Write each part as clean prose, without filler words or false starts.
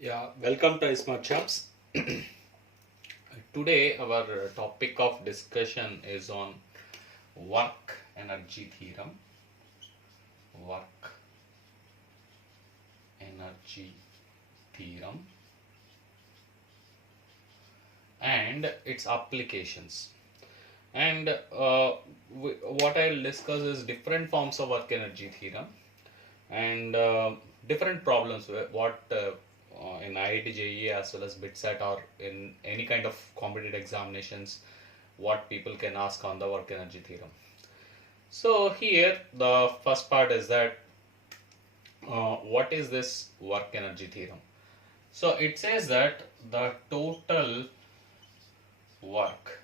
Yeah, welcome to Smart-Champs. Today, our topic of discussion is on work energy theorem. Work energy theorem and its applications. And what I'll discuss is different forms of work energy theorem and different problems what in IIT JEE as well as BITSAT or in any kind of competitive examinations what people can ask on the work energy theorem. So here the first part is that what is this work energy theorem? So it says that the work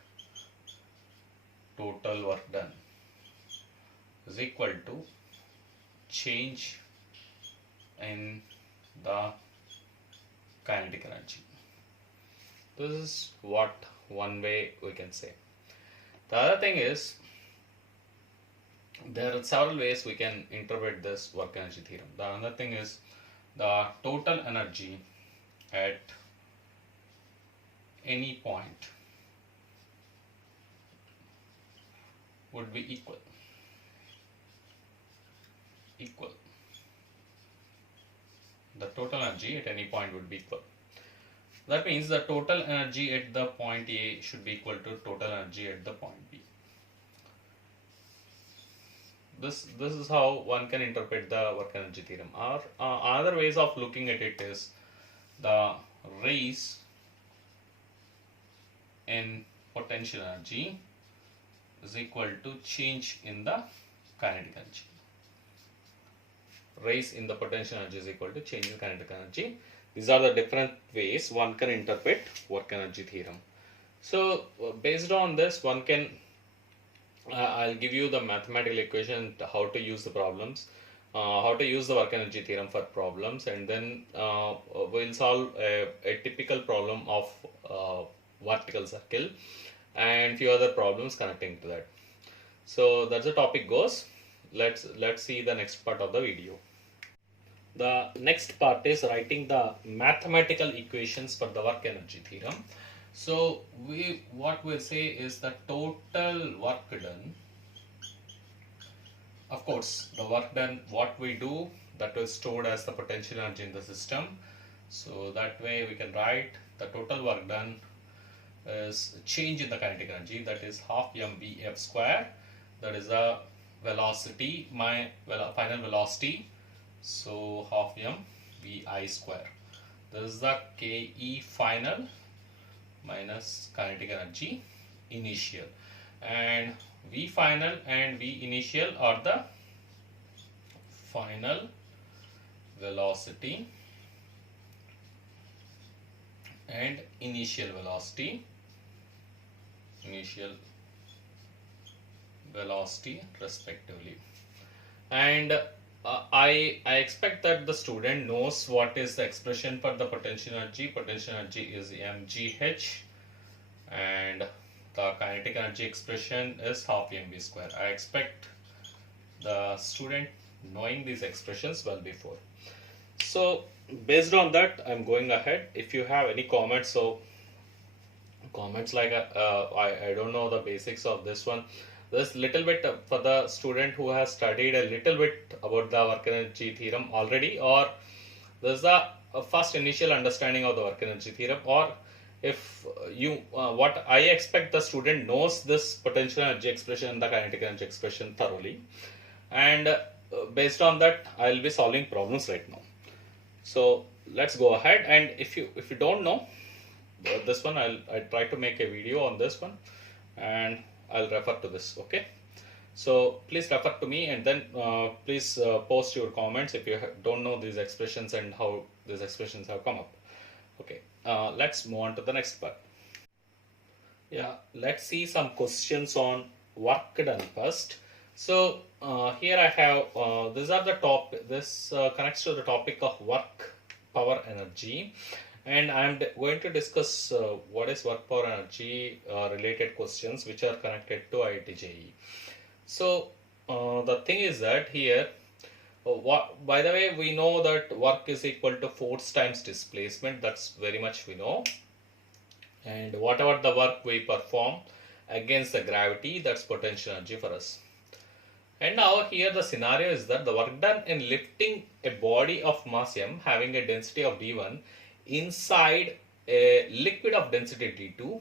total work done is equal to change in the kinetic energy. This is what one way we can say. The other thing is there are several ways we can interpret this work energy theorem. The other thing is the total energy at any point would be equal. The total energy at any point would be equal. That means the total energy at the point A should be equal to total energy at the point B. This is how one can interpret the work energy theorem. Or other ways of looking at it is the raise in potential energy is equal to change in the kinetic energy. Raise in the potential energy is equal to change in kinetic energy. These are the different ways one can interpret work energy theorem. So based on this, one can I'll give you the mathematical equation, how to use the problems, how to use the work energy theorem for problems, and then we'll solve a typical problem of vertical circle and few other problems connecting to that. So that's the topic goes. Let's see the next part of the video. The next part is writing the mathematical equations for the work energy theorem. So what we'll say is the total work done. Of course, the work done, what we do, that is stored as the potential energy in the system. So that way we can write the total work done is change in the kinetic energy, that is half mvf square. That is the velocity, final velocity. So half m vi square. This is the ke final minus kinetic energy initial, and v final and v initial are the final velocity and initial velocity respectively. And I expect that the student knows what is the expression for the potential energy. Potential energy is mgh, and the kinetic energy expression is half mv square. I expect the student knowing these expressions well before. So based on that, I'm going ahead. If you have any comments, so comments like I don't know the basics of this one. This little bit for the student who has studied a little bit about the work energy theorem already, or there's the first initial understanding of the work energy theorem, or if you what I expect the student knows this potential energy expression and the kinetic energy expression thoroughly, and based on that I'll be solving problems right now. So let's go ahead, and if you don't know this one, I'll try to make a video on this one and I'll refer to this. Okay, so please refer to me, and then please post your comments if you don't know these expressions and how these expressions have come up. Okay, let's move on to the next part. Yeah, let's see some questions on work done first. So here I have these are the top. This connects to the topic of work power energy, and I'm going to discuss what is work power energy related questions which are connected to IIT JEE. So the thing is that here By the way, we know that work is equal to force times displacement. That's very much we know. And whatever the work we perform against the gravity, that's potential energy for us. And now here the scenario is that the work done in lifting a body of mass m having a density of d1 inside a liquid of density d2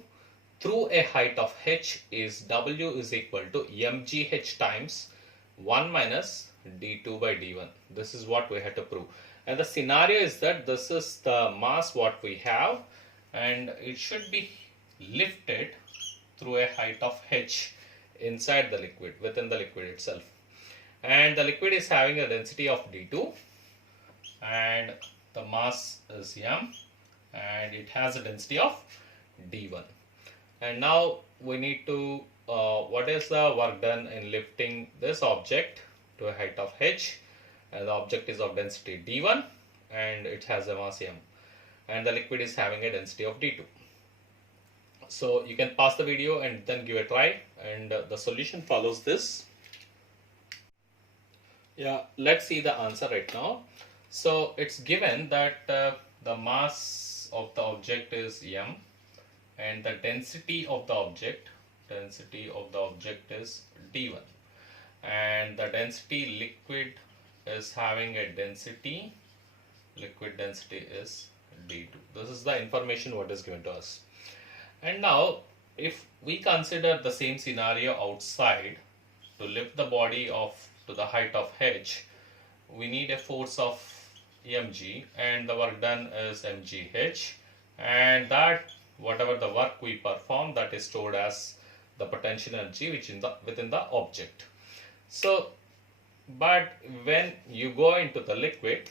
through a height of h is w is equal to mgh times 1 minus d2 by d1. This is what we had to prove. And the scenario is that this is the mass what we have, and it should be lifted through a height of h inside the liquid, within the liquid itself. And the liquid is having a density of d2 and the mass is m and it has a density of d1. And now we need to what is the work done in lifting this object to a height of h, and the object is of density d1 and it has a mass m, and the liquid is having a density of d2. So you can pause the video and then give a try, and the solution follows this. Yeah, let's see the answer right now. So it's given that the mass of the object is m and the density of the object is d1, and the density liquid is having a density, liquid density is d2. This is the information what is given to us. And now if we consider the same scenario outside, to lift the body to the height of h, we need a force of mg and the work done is mgh, and that whatever the work we perform, that is stored as the potential energy which within the object. So but when you go into the liquid,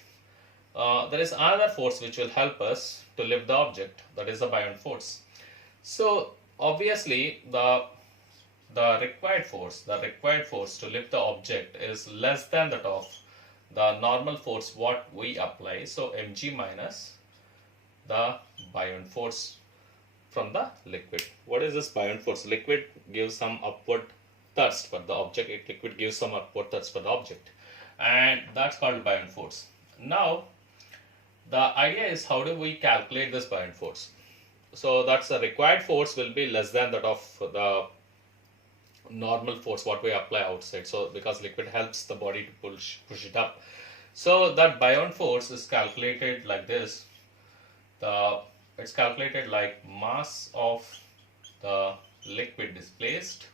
there is another force which will help us to lift the object, that is the buoyant force. So obviously the required force to lift the object is less than that of the normal force what we apply. So mg minus the buoyant force from the liquid. What is this buoyant force? Liquid gives some upward thrust for the object. Liquid gives some upward thrust for the object, and that's called buoyant force. Now the idea is, how do we calculate this buoyant force? So that's the required force will be less than that of the normal force what we apply outside. So because liquid helps the body to push it up. So that buoyant force is calculated like this. It's calculated like mass of the liquid displaced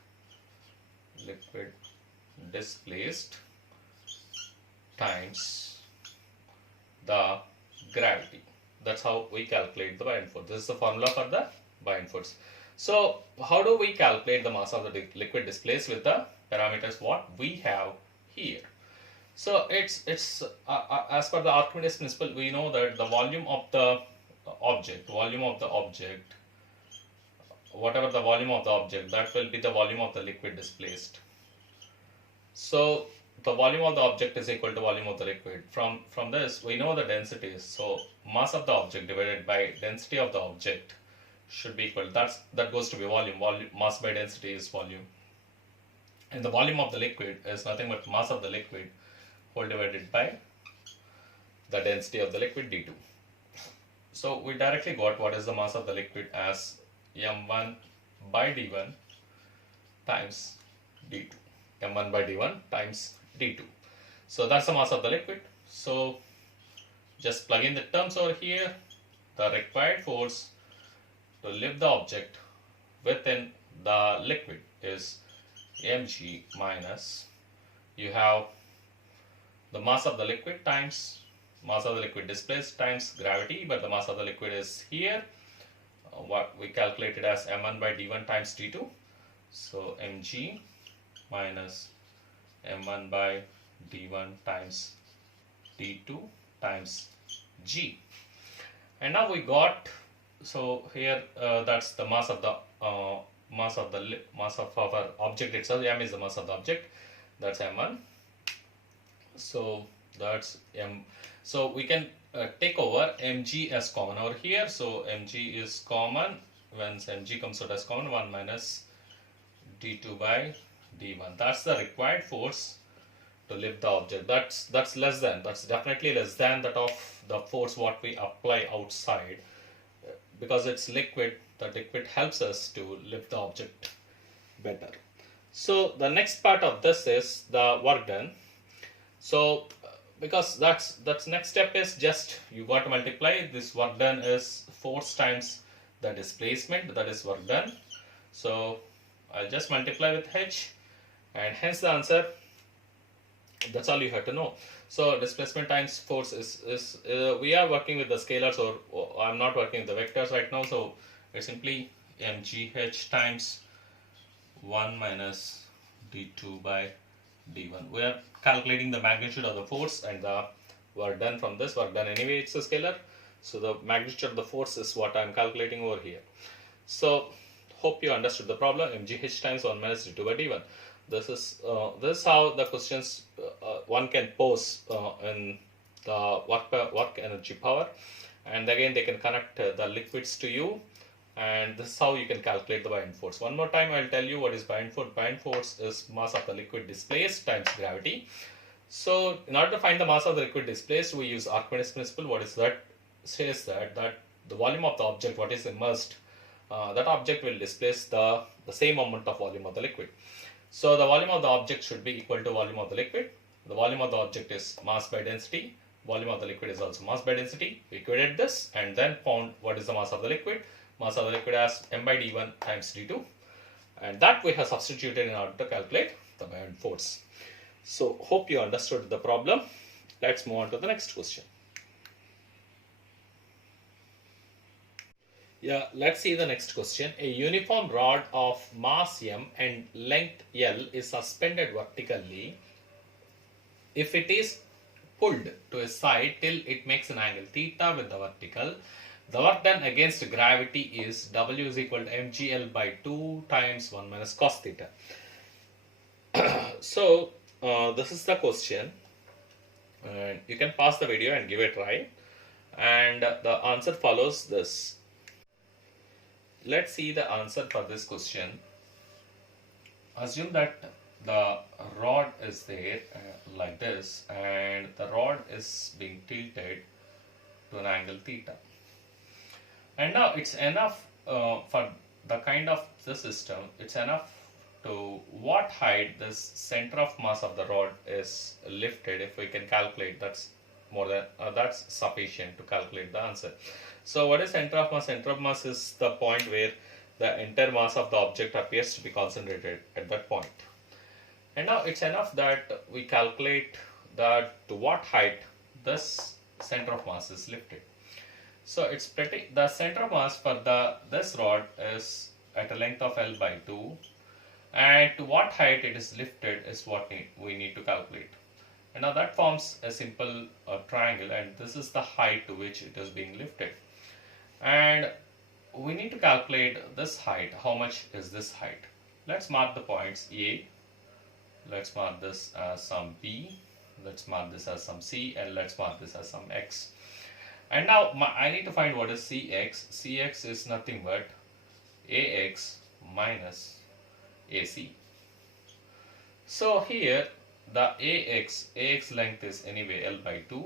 times the gravity. That's how we calculate the buoyant force. This is the formula for the buoyant force. So how do we calculate the mass of the liquid displaced with the parameters what we have here? So it's as per the Archimedes principle, we know that the volume of the object, whatever the volume of the object, that will be the volume of the liquid displaced. So the volume of the object is equal to volume of the liquid. From this we know the densities. So mass of the object divided by density of the object should be equal. That goes to be volume. Mass by density is volume, and the volume of the liquid is nothing but mass of the liquid whole divided by the density of the liquid d2. So we directly got what is the mass of the liquid as m1 by d1 times d2. m1 by d1 times d2. So that's the mass of the liquid. So just plug in the terms over here. The required force to lift the object within the liquid is mg minus, you have the mass of the liquid times mass of the liquid displaced times gravity, but the mass of the liquid is here, what we calculated as m1 by d1 times d2. So mg minus m1 by d1 times d2 times g. And now we got, so here that's the mass of our object itself. M is the mass of the object, that's m1. So that's m. So we can take over mg as common over here. So mg is common. Once mg comes out as common, 1 minus d2 by d1. That's the required force to lift the object. That's less than, that's definitely less than that of the force what we apply outside. Because it's liquid, the liquid helps us to lift the object better. So the next part of this is the work done. So because that's next step is just you got to multiply this work done is force times the displacement, that is work done. So I'll just multiply with h, and hence the answer. That's all you have to know. So displacement times force is we are working with the scalars, or I'm not working with the vectors right now, so it's simply mgh times 1 minus d2 by d1. We are calculating the magnitude of the force and the work done from this. Work done anyway, it's a scalar, so the magnitude of the force is what I'm calculating over here. So hope you understood the problem. mgh times 1 minus d2 by d1. This is how the questions one can pose in the work energy power, and again they can connect the liquids to you, and this is how you can calculate the buoyant force. One more time I'll tell you what is buoyant force. Buoyant force is mass of the liquid displaced times gravity. So in order to find the mass of the liquid displaced, we use Archimedes principle. What is that? Says that the volume of the object what is immersed, that object will displace the same amount of volume of the liquid. So the volume of the object should be equal to volume of the liquid. The volume of the object is mass by density. Volume of the liquid is also mass by density. We equated this and then found what is the mass of the liquid. Mass of the liquid as m by d1 times d2, and that we have substituted in order to calculate the buoyant force. So hope you understood the problem. Let's move on to the next question. Yeah, let's see the next question. A uniform rod of mass m and length L is suspended vertically. If it is pulled to a side till it makes an angle theta with the vertical, the work done against gravity is W is equal to mgl by 2 times 1 minus cos theta. So this is the question, and you can pause the video and give it a try, and the answer follows this. Let's see the answer for this question. Assume that the rod is there like this, and the rod is being tilted to an angle theta. And now it's enough for the kind of the system, it's enough to what height this center of mass of the rod is lifted. If we can calculate, that's more than that's sufficient to calculate the answer. So what is center of mass? Center of mass is the point where the entire mass of the object appears to be concentrated at that point. And now it's enough that we calculate that to what height this center of mass is lifted. So it's pretty, the center of mass for this rod is at a length of L by 2, and to what height it is lifted is what we need to calculate. And now that forms a simple triangle, and this is the height to which it is being lifted. And we need to calculate this height. How much is this height? Let's mark the points A. Let's mark this as some B. Let's mark this as some C, and let's mark this as some X. And now I need to find what is Cx. Cx is nothing but Ax minus AC. So here the Ax length is anyway L by 2,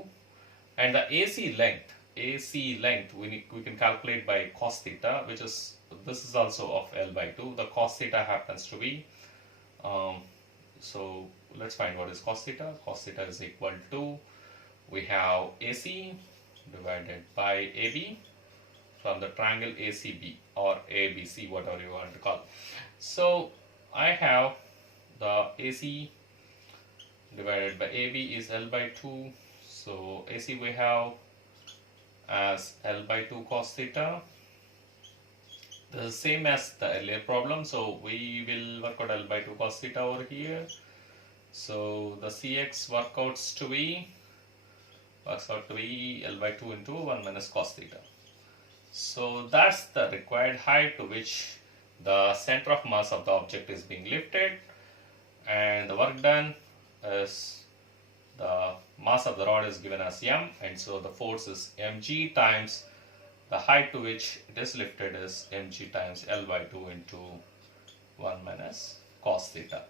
and the AC length we can calculate by cos theta, which is, this is also of L by 2. The cos theta happens to be so let's find what is cos theta. Cos theta is equal to, we have AC divided by AB from the triangle ACB or ABC, whatever you want to call. So I have the AC divided by AB is L by 2. So AC we have as L by 2 cos theta. This is same as the earlier problem, so we will work out L by 2 cos theta over here. So the Cx works out to be L by 2 into 1 minus cos theta. So that's the required height to which the center of mass of the object is being lifted, and the work done is, the mass of the rod is given as m, and so the force is mg times the height to which it is lifted is mg times L by 2 into 1 minus cos theta.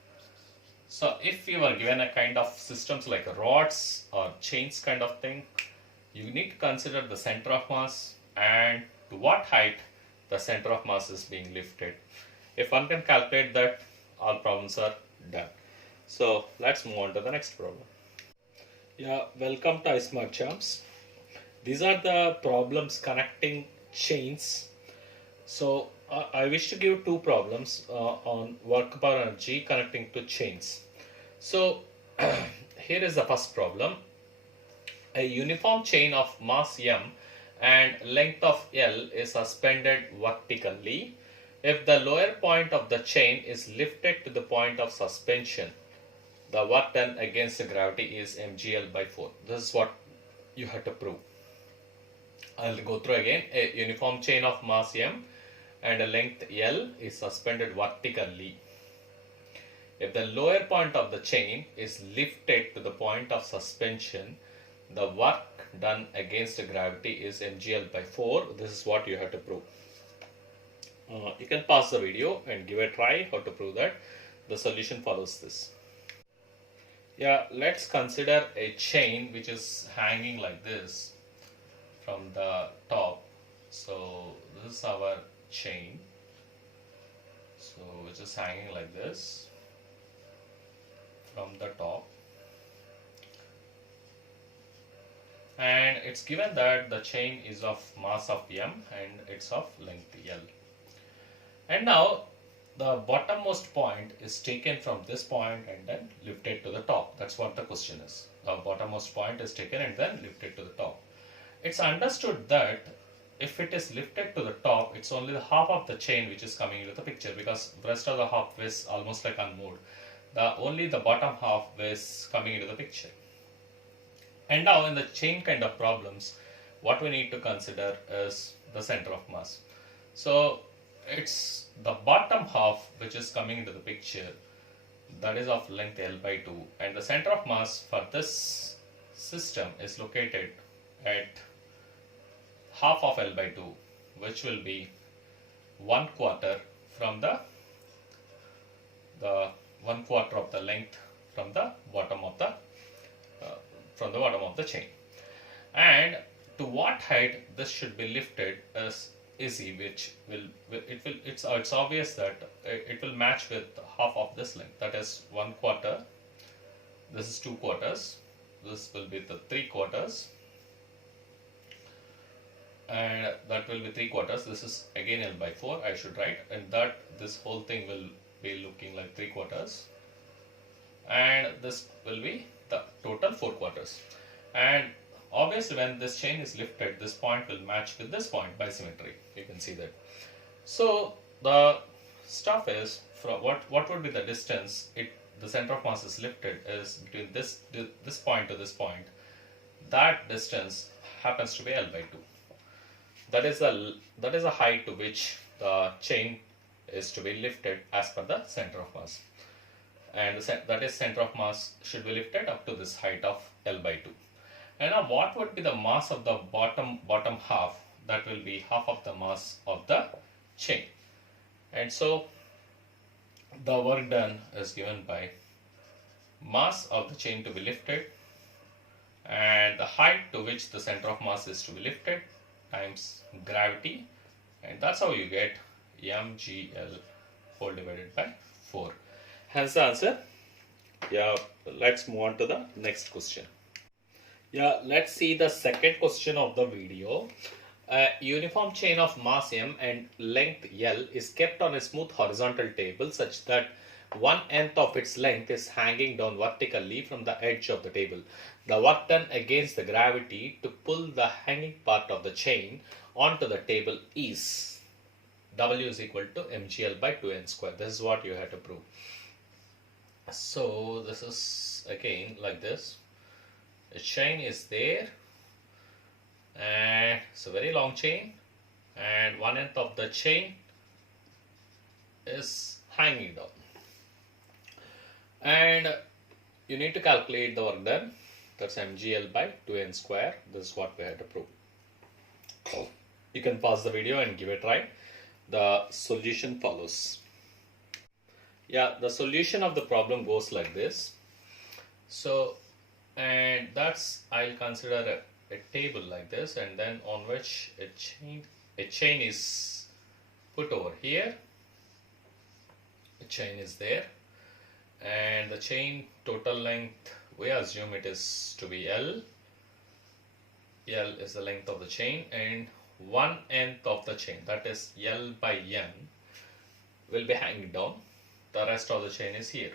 So if you are given a kind of systems like rods or chains kind of thing, you need to consider the center of mass and to what height the center of mass is being lifted. If one can calculate that, all problems are done. So let's move on to the next problem. Yeah, welcome to I-Smart-Champs. These are the problems connecting chains. So I wish to give two problems on work power energy connecting to chains. So here is the first problem. A uniform chain of mass m and length of L is suspended vertically. If the lower point of the chain is lifted to the point of suspension, the work done against the gravity is mgl by 4. This is what you have to prove. I'll go through again. A uniform chain of mass m and a length L is suspended vertically. If the lower point of the chain is lifted to the point of suspension, the work done against the gravity is mgl by 4. This is what you have to prove. You can pause the video and give a try how to prove that. The solution follows this. Yeah, let's consider a chain which is hanging like this from the top. So this is our chain, so which is hanging like this from the top, and it's given that the chain is of mass of m and it's of length L. And now the bottommost point is taken from this point and then lifted to the top. That's what the question is. The bottommost point is taken and then lifted to the top. It's understood that if it is lifted to the top, it's only the half of the chain which is coming into the picture, because the rest of the half is almost like unmoved. Only the bottom half is coming into the picture. And now in the chain kind of problems, what we need to consider is the center of mass. So it's the bottom half which is coming into the picture, that is of length L by 2, and the center of mass for this system is located at half of L by 2, which will be 1/4 from the 1/4 of the length from the bottom of the chain. And to what height this should be lifted is easy, which it's obvious that it will match with half of this length, that is 1/4. This is 2/4. This will be the 3/4. And that will be 3/4. This is again L by 4, I should write, and that this whole thing will be looking like 3/4, and this will be the total 4/4. And obviously when this chain is lifted, this point will match with this point by symmetry. You can see that. So the stuff is, from what would be the distance the center of mass is lifted is between this point to this point. That distance happens to be L by 2. That is the height to which the chain is to be lifted as per the center of mass, and that is center of mass should be lifted up to this height of L by 2. And now what would be the mass of the bottom half? That will be half of the mass of the chain. And so the work done is given by mass of the chain to be lifted and the height to which the center of mass is to be lifted times gravity, and that's how you get mgl whole divided by 4. Hence the answer. Yeah, let's move on to the next question. Yeah, let's see the second question of the video. A uniform chain of mass m and length L is kept on a smooth horizontal table such that 1/n of its length is hanging down vertically from the edge of the table. The work done against the gravity to pull the hanging part of the chain onto the table is W is equal to mgl by 2n square. This is what you have to prove. So this is again like this. The chain is there, and it's a very long chain, and 1/n of the chain is hanging down, and you need to calculate the work done. That's mgl by 2n square. This is what we have to prove. You can pause the video and give it a try. The solution follows. Yeah, the solution of the problem goes like this. So, and that's, I'll consider a table like this, and then on which a chain is put over here. A chain is there, and the chain total length, we assume it is to be L. L is the length of the chain, and 1/n of the chain, that is L by n, will be hanging down. The rest of the chain is here.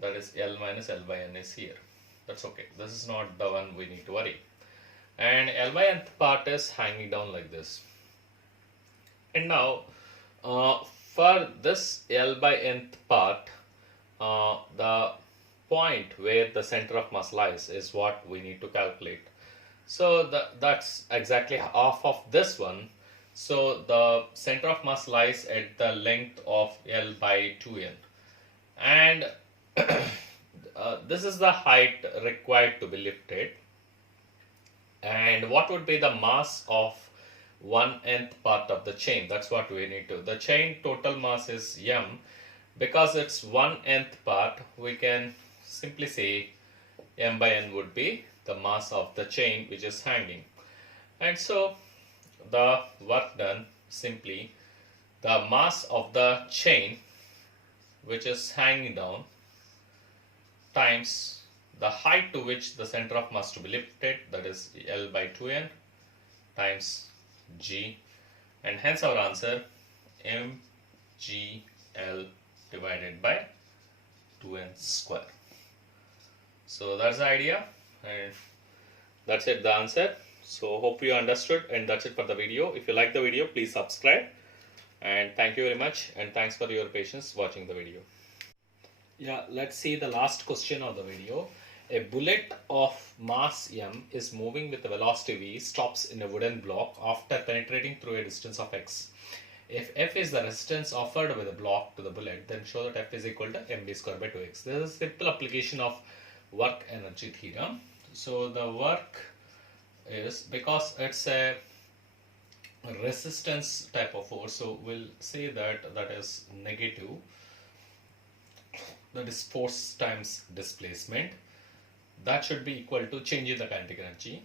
That is L minus L by n is here. That's okay. This is not the one we need to worry. And L by nth part is hanging down like this. And now, for this L by nth part, the point where the center of mass lies is what we need to calculate. So that's exactly half of this one. So the center of mass lies at the length of L by 2n. And this is the height required to be lifted. And what would be the mass of 1/n part of the chain? That's what we need to. The chain total mass is m. Because it's 1/n part, we can simply say m by n would be the mass of the chain which is hanging. And so the work done, simply the mass of the chain which is hanging down times the height to which the center of mass to be lifted, that is L by 2n, times g, and hence our answer mgl divided by 2n square. So that's the idea, and that's it, the answer. So hope you understood, and that's it for the video. If you like the video, please subscribe, and thank you very much, and thanks for your patience watching the video. Yeah, let's see the last question of the video. A bullet of mass m is moving with a velocity v, stops in a wooden block after penetrating through a distance of x. If f is the resistance offered by the block to the bullet, then show that f is equal to mv square by 2x. This is a simple application of work energy theorem. So the work is, because it's a resistance type of force, so we'll say that that is negative. That is force times displacement. That should be equal to change in the kinetic energy.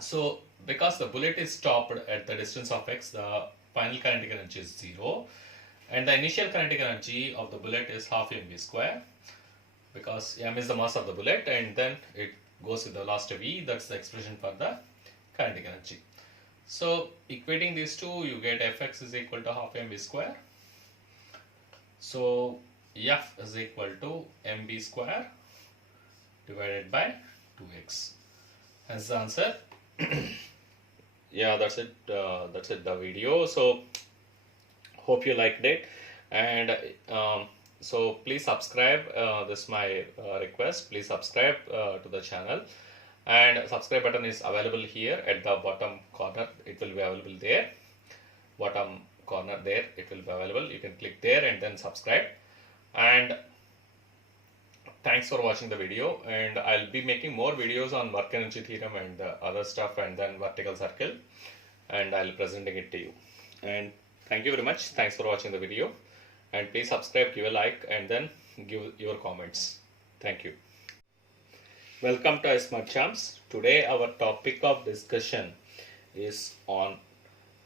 So because the bullet is stopped at the distance of x, the final kinetic energy is 0, and the initial kinetic energy of the bullet is half mv square, because m is the mass of the bullet, and then it goes with the velocity v. That's the expression for the kinetic energy. So equating these two, you get fx is equal to half mv square. So f is equal to mv square divided by 2x. Hence the answer. Yeah, that's it. That's it, the video. So hope you liked it, and so please subscribe. This is my request. Please subscribe to the channel, and subscribe button is available here at the bottom corner. It will be available there. Bottom corner there, it will be available. You can click there and then subscribe. And thanks for watching the video, and I'll be making more videos on work energy theorem and other stuff, and then vertical circle, and I'll presenting it to you. And thank you very much. Thanks for watching the video, and please subscribe, give a like, and then give your comments. Thank you. Welcome to I-Smart-Champs. Today our topic of discussion is on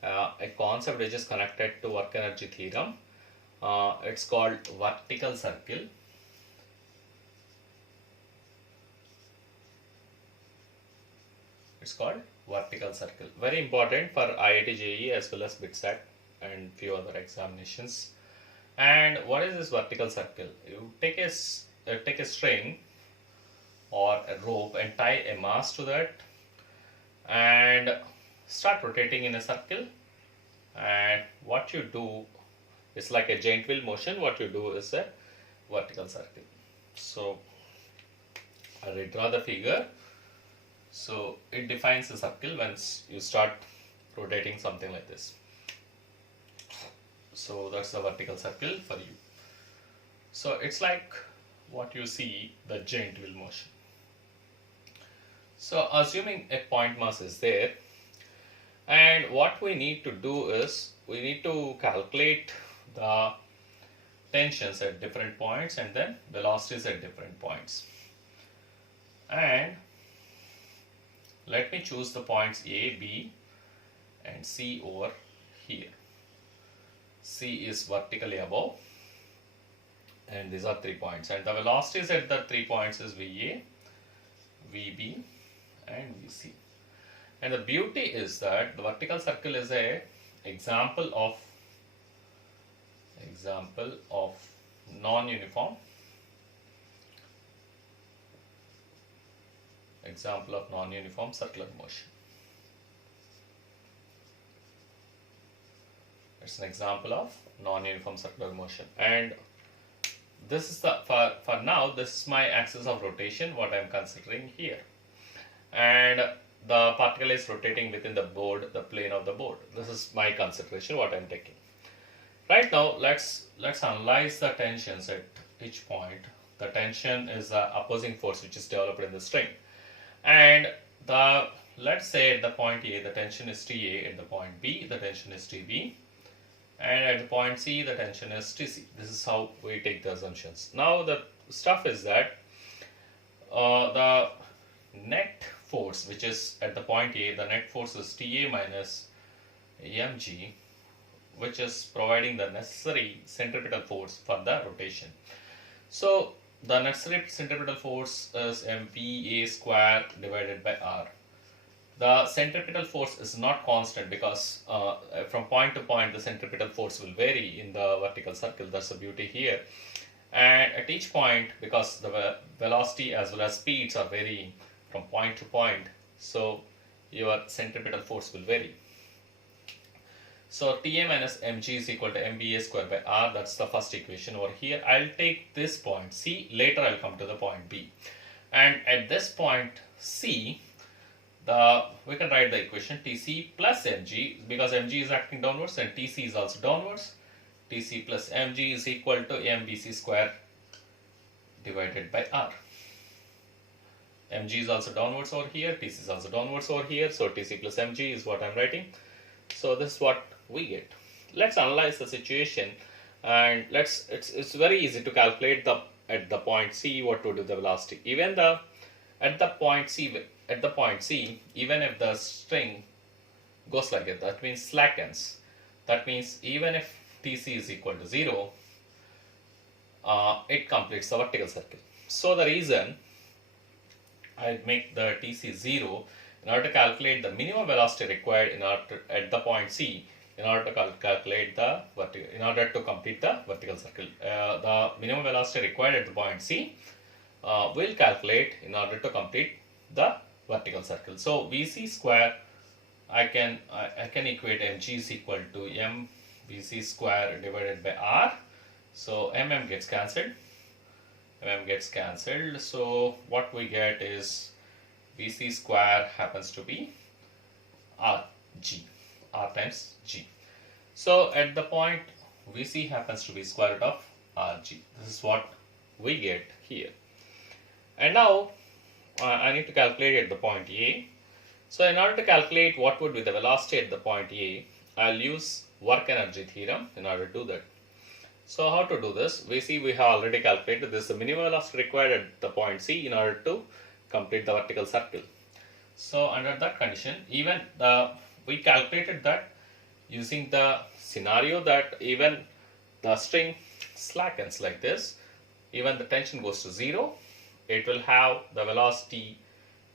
a concept which is connected to work energy theorem. It's called vertical circle. It's called vertical circle. Very important for IIT JEE as well as BITSAT and few other examinations. And what is this vertical circle? You take a string or a rope and tie a mass to that, and start rotating in a circle. And what you do, it's like a giant wheel motion. What you do is a vertical circle. So I will draw the figure. So it defines a circle once you start rotating something like this. So that's the vertical circle for you. So it's like what you see, the giant wheel motion. So assuming a point mass is there, and what we need to do is we need to calculate the tensions at different points and then velocities at different points. And let me choose the points A, B and C over here. C is vertically above and these are 3 points, and the velocities at the 3 points is VA, VB and VC. And the beauty is that the vertical circle is a example of non-uniform circular motion. It's an example of non-uniform circular motion, and this is the for now this is my axis of rotation what I am considering here, and the particle is rotating within the board, the plane of the board. This is my consideration what I am taking. Right now let's analyze the tensions at each point. The tension is the opposing force which is developed in the string, and let's say at the point A the tension is TA, at the point B the tension is TB, and at the point C the tension is TC. This is how we take the assumptions. Now the stuff is that the net force which is at the point A, the net force is TA minus mg, which is providing the necessary centripetal force for the rotation. So the necessary centripetal force is mva square divided by r. The centripetal force is not constant because from point to point the centripetal force will vary in the vertical circle. That's the beauty here. And at each point, because the velocity as well as speeds are varying from point to point, so your centripetal force will vary. So TA minus mg is equal to mba square by r. That's the first equation over here. I'll take this point C, later I'll come to the point B. And at this point C, we can write the equation Tc plus mg, because mg is acting downwards and Tc is also downwards. Tc plus mg is equal to mbc square divided by r. Mg is also downwards over here, Tc is also downwards over here, so Tc plus mg is what I'm writing. So this is what we get. Let's analyze the situation, and it's very easy to calculate at the point C what would be the velocity. Even at the point C, even if the string goes like it, that means slackens. That means even if Tc is equal to 0, it completes the vertical circle. So the reason I make the Tc 0 in order to calculate the minimum velocity required at the point C in order to complete the vertical circle. The minimum velocity required at the point C will calculate in order to complete the vertical circle. So Vc square, I can equate mg is equal to m Vc square divided by r. So gets cancelled. So what we get is Vc square happens to be r times g. So at the point Vc happens to be square root of rg. This is what we get here. And now I need to calculate at the point A. So in order to calculate what would be the velocity at the point A, I'll use WorkEnergy Theorem in order to do that. So how to do this? We have already calculated this is the minimum velocity required at the point C in order to complete the vertical circle. So under that condition, even we calculated that using the scenario that even the string slackens like this, even the tension goes to 0, it will have the velocity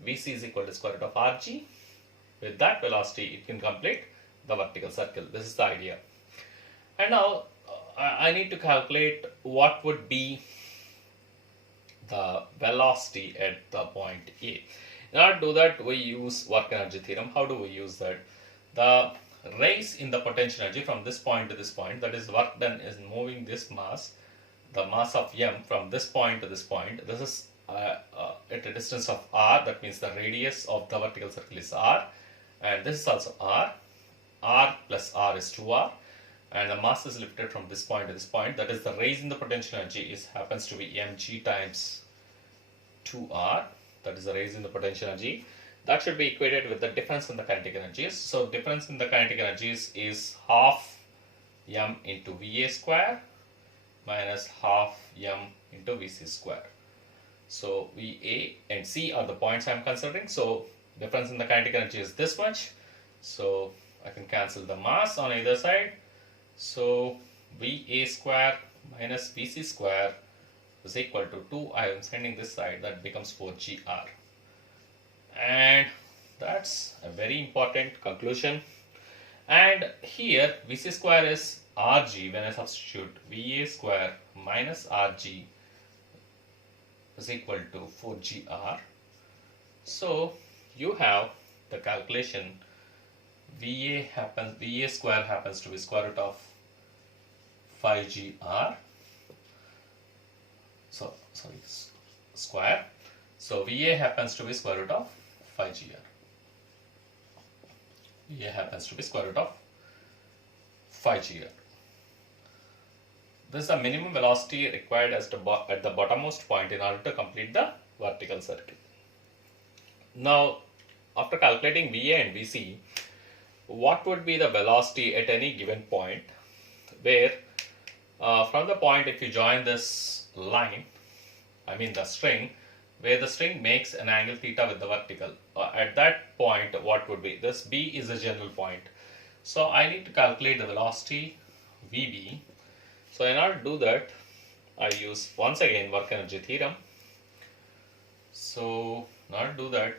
Vc is equal to square root of rg. With that velocity, it can complete the vertical circle. This is the idea. And now I need to calculate what would be the velocity at the point A. In order to do that, we use WorkEnergy Theorem. How do we use that? The raise in the potential energy from this point to this point, that is work done is moving this mass, the mass of m from this point to this point. This is at a distance of r, that means the radius of the vertical circle is r, and this is also r. R plus r is 2r, and the mass is lifted from this point to this point. That is the raise in the potential energy happens to be mg times 2r. That is the raise in the potential energy. That should be equated with the difference in the kinetic energies. So difference in the kinetic energies is half m into Va square minus half m into Vc square. So Va and C are the points I am considering. So difference in the kinetic energy is this much. So I can cancel the mass on either side. So Va square minus Vc square is equal to 2. I am sending this side, that becomes 4gr. And that's a very important conclusion. And here Vc square is Rg. When I substitute Va square minus Rg is equal to 4gr. So you have the calculation Va square happens to be square root of 5gr. So sorry, square. So Va happens to be square root of 5gr. Va happens to be square root of 5gr. This is the minimum velocity required at the bottommost point in order to complete the vertical circle. Now, after calculating Va and Vc, what would be the velocity at any given point where from the point, if you join this line, I mean the string, where the string makes an angle theta with the vertical, at that point what would be? This B is a general point. So I need to calculate the velocity Vb. So in order to do that, I use once again WorkEnergy Theorem. So in order to do that,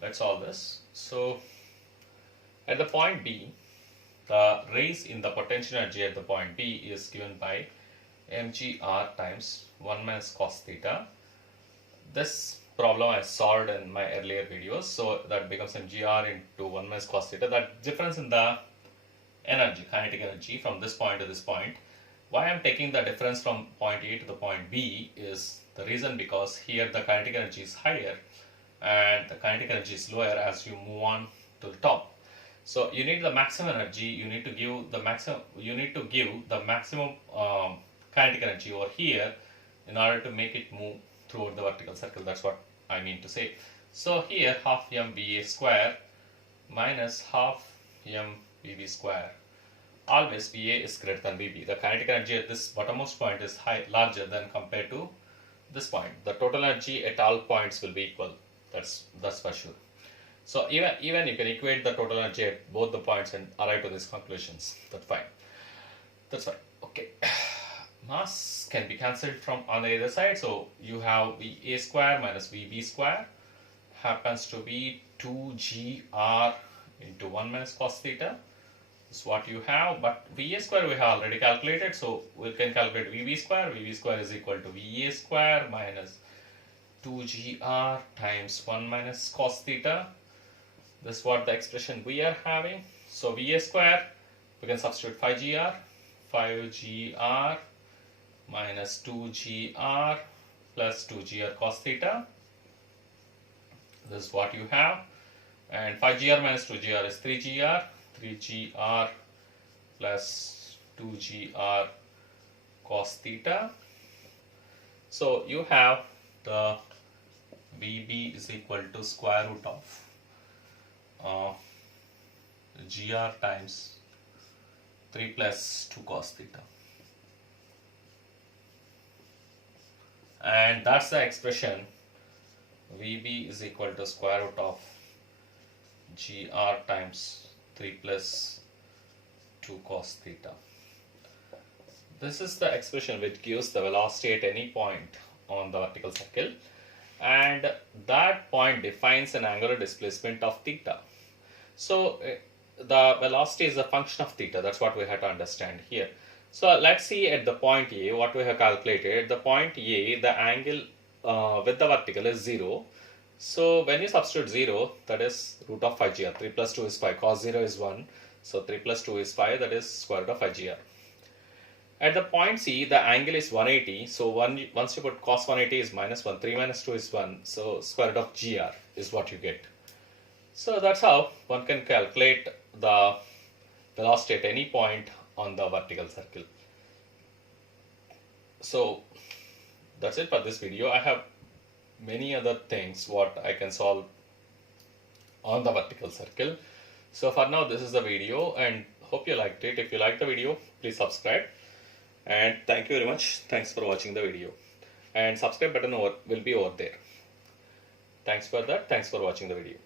let's solve this. So at the point B, the raise in the potential energy at the point B is given by mgr times 1 minus cos theta. This problem I solved in my earlier videos, so that becomes mgr into 1 minus cos theta. That difference in the energy, kinetic energy from this point to this point. Why I am taking the difference from point A to the point B is the reason because here the kinetic energy is higher and the kinetic energy is lower as you move on to the top. So you need the maximum energy, you need to give the maximum kinetic energy over here in order to make it move throughout the vertical circle. That's what I mean to say. So here half m Va square minus half m Vb square. Always Va is greater than Vb. The kinetic energy at this bottommost point is larger than compared to this point. The total energy at all points will be equal. That's for sure. So even you can equate the total energy at both the points and arrive to these conclusions. That's fine. That's fine. Okay. Mass can be cancelled from on the other side. So you have Va square minus Vb square happens to be 2gr into 1 minus cos theta. This is what you have, but Va square we have already calculated, so we can calculate Vb square. Vb square is equal to Va square minus 2gr times 1 minus cos theta. This is what the expression we are having. So Va square, we can substitute 5gr minus 2gr plus 2gr cos theta. This is what you have. And 5gr minus 2gr is 3gr plus 2gr cos theta. So you have the Vb is equal to square root of gr times 3 plus 2 cos theta. And that's the expression Vb is equal to square root of gr times 3 plus 2 cos theta. This is the expression which gives the velocity at any point on the vertical circle, and that point defines an angular displacement of theta. So the velocity is a function of theta. That's what we have to understand here. So let's see at the point A what we have calculated. At the point A, the angle with the vertical is 0. So when you substitute 0, that is root of 5gr. 3 plus 2 is 5. Cos 0 is 1. So 3 plus 2 is 5. That is square root of 5gr. At the point C, the angle is 180. So once you put cos 180 is minus 1. 3 minus 2 is 1. So square root of gr is what you get. So that's how one can calculate the velocity at any point on the vertical circle. So that's it for this video. I have many other things what I can solve on the vertical circle. So for now, this is the video and hope you liked it. If you like the video, please subscribe And thank you very much. Thanks for watching the video. And subscribe button will be over there. Thanks for that. Thanks for watching the video.